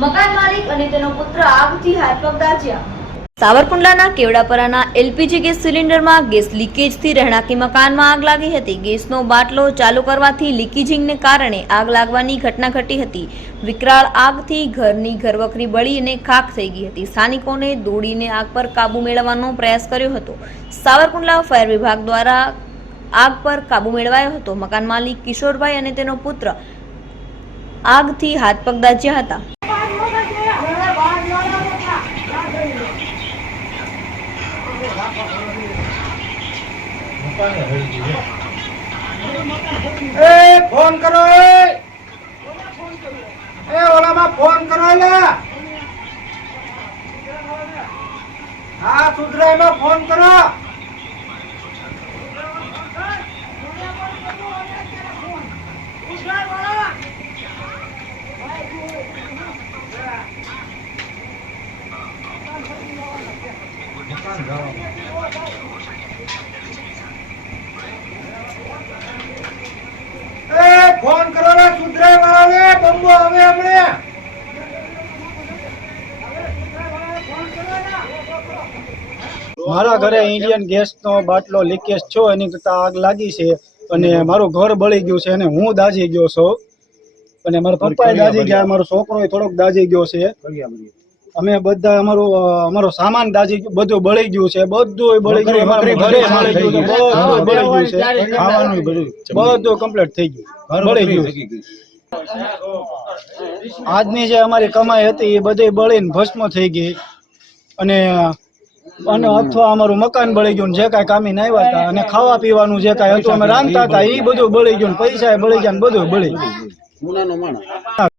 મકાન માલિક અને તેનો પુત્ર આગથી હાથ પગ સાવરકુંડલાના કેવડાપરાના એલપીજી ગેસ સિલિન્ડરમાં ગેસ લીકેજથી રહેણાંકી મકાનમાં આગ લાગી હતી. ગેસનો બાટલો ચાલુ કરવાથી લીકેજિંગને કારણે આગ લાગવાની ઘટના ઘટી હતી. વિકરાળ આગથી ઘરની ઘરવખરી બળી અને ખાખ થઈ ગઈ હતી. સ્થાનિકોને દોડીને આગ પર કાબુ મેળવવાનો પ્રયાસ કર્યો હતો. સાવરકુંડલા ફાયર વિભાગ દ્વારા આગ પર કાબુ મેળવાયો હતો. મકાન માલિક કિશોરભાઈ અને તેનો પુત્ર આગથી હાથ પગ દાઝ્યા હતા. એ ફોન કરો એ. ઓલામાં ફોન કરો લે. હા સુધરાઈમાં ફોન કરો. એ ફોન કરો ને સુધરાઈ વાળાને બંબો આવે હમણે મારા ઘરે ઇન્ડિયન ગેસનો બાટલો લીકેજ છો એની કરતા આગ લાગી છે અને મારું ઘર બળી ગયું છે અને હું દાજી ગયો છું. અને મારા પપ્પા દાજી ગયા મારો છોકરો થોડોક દાઝી ગયો છે. અમે બધા અમારું અમારો સામાન દાજી ગયું બધું બળી ગયું છે બધું બળી ગયું અમારા ઘરે બળી ગયું છે બધું બળી ગયું છે. ખાવાનું બધું કમ્પ્લીટ થઈ ગયું. બળી ગયું. આજની જે અમારી કમાઈ હતી એ બધી બળીને ભસ્મ થઈ ગઈ. અને અને અથવા અમારું મકાન બળી ગયું ને જે કાંઈ કામી આવ્યા હતા અને ખાવા પીવાનું જે કાંઈ હતું અમે રાંધતા હતા એ બધું બળી ગયું ને પૈસા બળી ગયા ને બધું બળી ગયું.